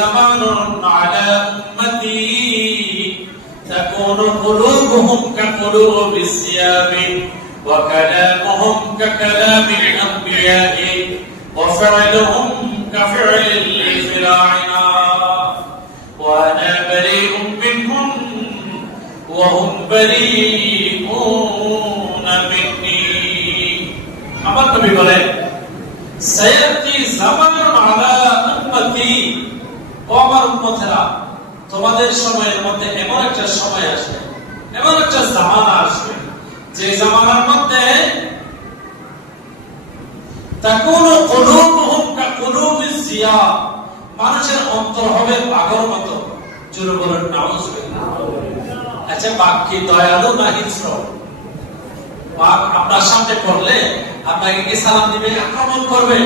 জামানুন আলা উম্মতি তাকুনু কুলুবুহুম কাকুলুবিস সিয়াবি ওয়া কালামুহুম কাকালামিল আমবিয়া'i ওয়া ফা'লুহুম কাফি'লিল ফিরাইনা ওয়া আনা বারিউম মিনহুম ওয়া হুম বারিউনা মিন্নি। আমার নবী বলেন সায়াতি জামানুন আলা উম্মতি, ও আমার উম্মতেরা, তোমাদের সময়ের মধ্যে এমন একটা সময় আসবে, এমন একটা জামানা আসবে, যে জামানার মধ্যে তাকুনু কুলুবুহুম কাকুলুবিস সিয়াব, মানুষের অন্তর হবে বাঘের মতো। জোরে বলেন নাউযুবিল্লাহ। আচ্ছা, বাঘ কি দয়ালু না হিংস্র? বাঘ আপনার সামনে পড়লে আপনাকে কি সালাম দিবে, আক্রমণ করবে?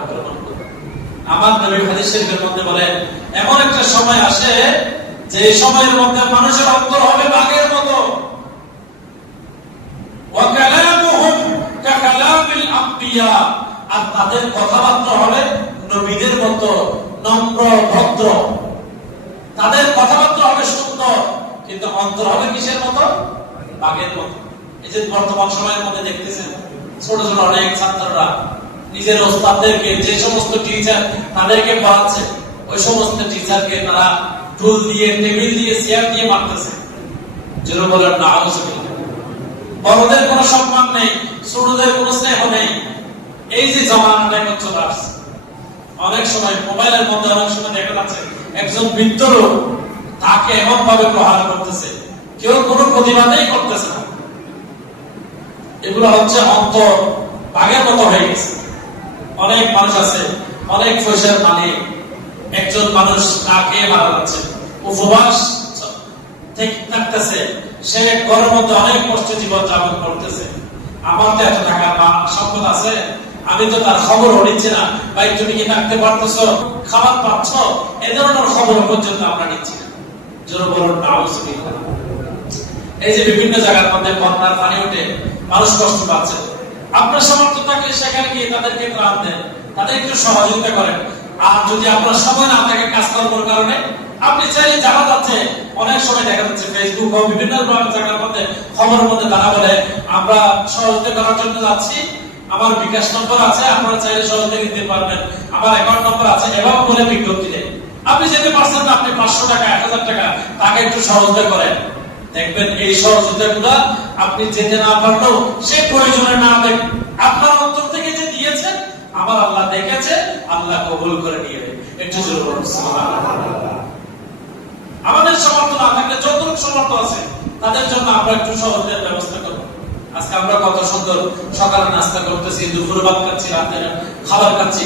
আক্রমণ করবে। আমার নবী হাদিস শরীফের মধ্যে বলেন এমন একটা সময় আসে যে সময়ের মধ্যে মানুষের অন্তর হবে বাঘের মতো। ওয়া কালামুহুম কাকালামিল আমবিয়া, আর তাদের কথাবার্তা হবে নবীদের মতো নম্র ভদ্র। তাদের কথাবার্তা হবে সুন্দর, কিন্তু অন্তর হবে কিসের মতো? বাঘের মতো। এই যে বর্তমান সময়ের মধ্যে দেখতেছেন ছোট ছোট অনেক ছাত্ররা নিজের ওস্তাদদেরকে, যে সমস্ত টিচার তাদেরকে পড়াচ্ছে, ওই সমস্ত টিচারকে তারা টুল দিয়ে, টেবিল দিয়ে, চেয়ার দিয়ে মারতেছে। যেন বলেন নাউযুবিল্লাহ। বড়দের কোনো সম্মান নেই, ছোটদের কোনো স্নেহ নেই। এই যে জামানাটা এখন চলে আসছে, অনেক সময় মোবাইলের মধ্যে অনেক সময় দেখা যাচ্ছে একজন বৃদ্ধ লোক তাকে এমন ভাবে প্রহার করতেছে, কেউ কোনো প্রতিবাদই করতেছে না। এগুলো হচ্ছে অন্তর বাঘের মতো হয়ে গেছে। অনেক মানুষ আছে, অনেক পয়সার মালিক, একজন মানুষ না খেয়ে মারা যাচ্ছে, উপবাস থাকতেছে, সে ঘরের মধ্যে অনেক কষ্ট জীবন যাপন করতেছে। আমার তো এত টাকা বা সম্পদ আছে, আমি তো তার খবরও নিচ্ছি না। ভাই তুমি কি থাকতে পারতেছ, খাবার পাচ্ছ, এ ধরনের খবর পর্যন্ত আমরা নিচ্ছি না। জোরে বলুন নাউযুবিল্লাহ। এই যে বিভিন্ন জায়গার মধ্যে বন্যার পানি উঠে মানুষ কষ্ট পাচ্ছে, আপনার সামর্থ্য থাকলে সেখানে গিয়ে তাদেরকে ত্রাণ দেন, তাদের একটু সহযোগিতা করেন। আর যদি আপনার সময় না থাকে কাজকর্মের কারণে, আপনি চাইলে জানা যাচ্ছে, অনেক সময় দেখা যাচ্ছে ফেসবুক ও বিভিন্ন জায়গার মধ্যে খবরের মধ্যে তারা বলে আমরা সহযোগিতা করার জন্য যাচ্ছি, আমার বিকাশ নম্বর আছে, আপনারা চাইলে সহযোগিতা দিতে পারবেন, আমার অ্যাকাউন্ট নম্বর আছে, এভাবে বলে বিজ্ঞপ্তি দেয়। আপনি যেতে পারছেন না, আপনি 500 টাকা 1000 টাকা তাকে একটু সহযোগিতা করেন। দেখবেন এই সহযোগিতাগুলো আপনি যেতে না পারলেও সে প্রয়োজনে না দেখ, আপনার অন্তর থেকে যে দিয়েছেন আমার আল্লাহ দেখেছে, আল্লাহ কবুল করে নিয়ে। একটু জোরে বলুন সুবহানাল্লাহ। আমাদের সামর্থ্য না থাকলে যতটুকু সামর্থ্য আছে তাদের জন্য আমরা একটু সহযোগিতার ব্যবস্থা করব। আজকে আমরা কত সুন্দর সকালে নাস্তা করতেছি, দুপুরে ভাত খাচ্ছি, রাতে খাবার খাচ্ছি।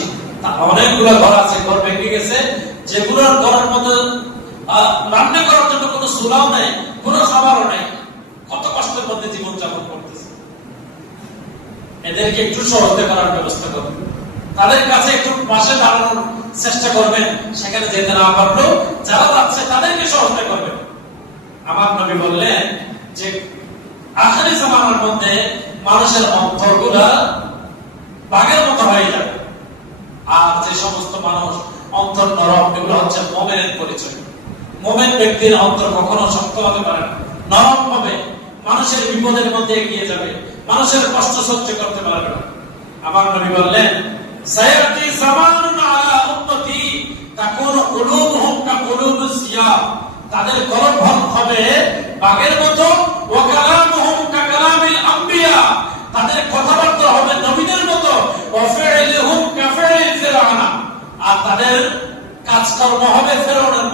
অনেকগুলো ঘর আছে, ঘর ভেঙে গেছে, যেগুলোর ঘরের মধ্যে রান্না করার জন্য কোনো চুলাও নেই, কোনো খাবারও নেই, কত কষ্টের মধ্যে জীবন যাপন করতেছে। এদেরকে একটু সহযোগিতা করার ব্যবস্থা করবেন, তাদের কাছে একটু পাশে দাঁড়ানোর চেষ্টা করবেন। সেখানে যেতে না পারলেও যারা যাচ্ছে তাদেরকে সহযোগিতা করবেন। আমার নবী বললেন যে আখিরি জামানার মধ্যে মানুষের অন্তরগুলা বাঘের মতো হয়ে যাবে, আর যে সমস্ত মানুষ অন্তর নরম, এগুলো হচ্ছে মুমিনের পরিচয়। মুমিন ব্যক্তির অন্তর কখনো শক্ত হতে পারে না, নরম হবে, মানুষের বিপদের মধ্যে এগিয়ে যাবে, মানুষের কষ্ট সহ্য করতে পারবে না। আমার নবী বললেন সায়াতি জামানুন আলা উম্মতি তাকুনু কুলুবুহুম কাকুলুবিস সিয়াব, তাদের কলব হবে বাঘের মতো, ওয়া কালামুহুম কাকালামিল আমবিয়া, তাদের কথাবার্তা হবে নবীদের মতো, ওয়া ফা'লুহুম কাফা'লিল ফিরআউনা, আর তাদের কাজকর্ম হবে ফেরাউনের